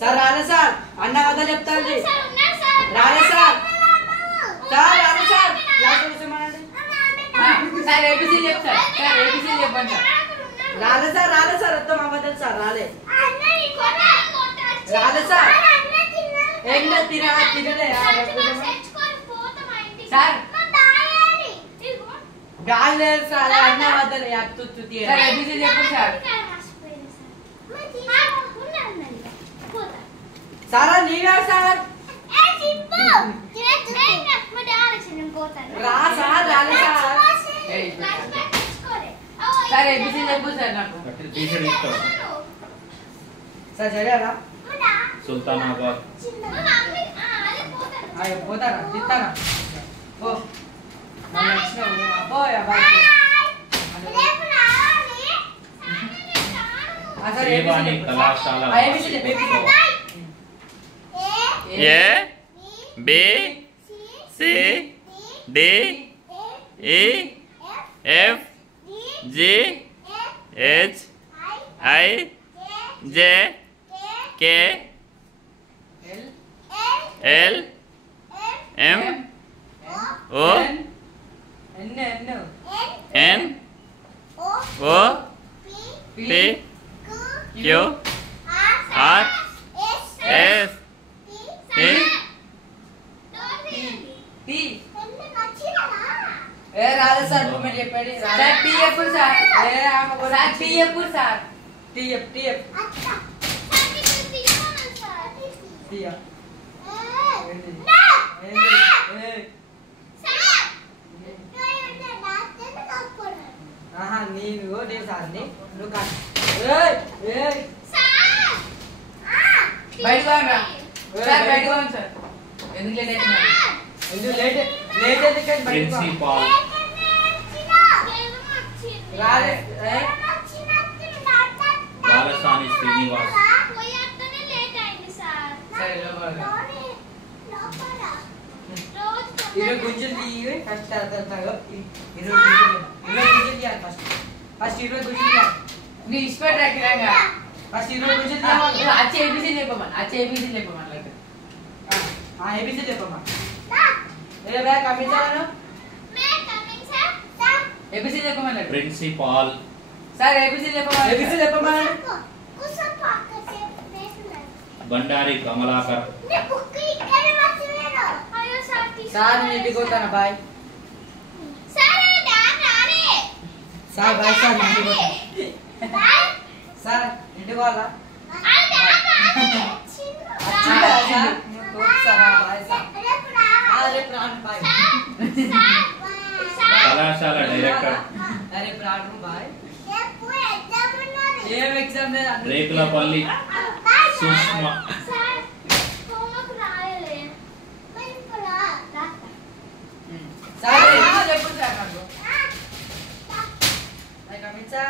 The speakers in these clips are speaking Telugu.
సార్ రాలే సార్ అన్న కథ చెప్తాండి రాలే సార్ సార్ రాలే సార్ క్లాస్ కూర్చోమనండి సార్ ఏబిసి చెప్తారు సార్ ఏబిసి చెప్పండి రాలే సార్ మొత్తం అవ్వదు సార్ రాలే సార్ ఏం తినలే సార్ గాలి లేదు సార్ అన్న వద్దలే సార్ ఏబిసి చెప్పండి సార్ సారా నీవే సార్ రా సార్ రాలే సార్ సార్ ఏబిసి చెప్పు సార్ నాకు సార్ చదివారా సుల్తానాబాద్ పోతారా తిస్తానా ఓ శ్రీవాణి కళాశాల A B C D E F G H I J K L M O N O P Q R S T ఏ రాలే సార్ మీరు చెప్పండి సార్ టీ ఎప్పుడు సార్ సార్ టీ ఎప్పుడు సార్ టీఎఫ్ నేను సార్ని నువ్వు బయటకు రా సార్ బయటకు రండి సార్ ఎందుకు లేట్ అవుతున్నారు ఎందుకు లేట్ ఎందుకంటే ప్రిన్సిపాల్ రాలే బాలసాని శ్రీనివాస్ సరే లోపల ఇరవై గుంజలు తీయి ఫస్ట్ ఇరవై గుంజలు తీయాలి ఫస్ట్ 20 గుంజలు తీయాలి నీ ఇష్టపడి రకిరంగా ఫస్ట్ 20 గుంజలు తీయాలి అచ్చ ఏబిసి చెప్పమని ఏబిసి చెప్పమ్మా ఏ బ్యాగ్ కమించాలను ఏబిసి చెప్పమని ప్రిన్సిపాల్ సార్ ఏబిసి చెప్పమ్మా బండారి కమలాకర్ సార్ నేను ఇంటికి పోతాను బాయ్ సార్ బాయ్ సార్ నేను ఇంటికి పోతాను సార్ ఇంటికి పోవాలా సార్ బాయ్ సార్ రేపు రాను బాయ్ కళాశాల డైరెక్టర్ రేపు రాను బాయ్ ఏం ఎగ్జామ్ లేదు రేకులపల్లి సుష్మా సార్ చెప్పు సార్ నాకు కమించా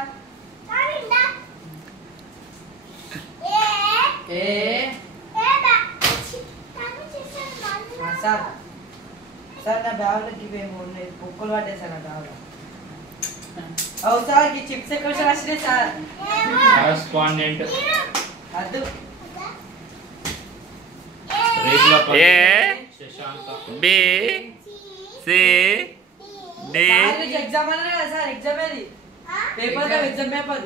సార్ సార్ నా బ్యాగ్లో ఇవేమో ఉన్నాయి కుక్కలు పట్టేసారు నా బ్యాగ్లో అవు సార్ ఈ చిప్స్ ఎక్కడ వచ్చినాయి సార్ కరస్పాండెంట్ అద్దు Rekulapalli A Shashanka B C D exam అన్నారు కదా సార్ ఎగ్జామ్ ఏది పేపర్ ఎగ్జామ్ పేపర్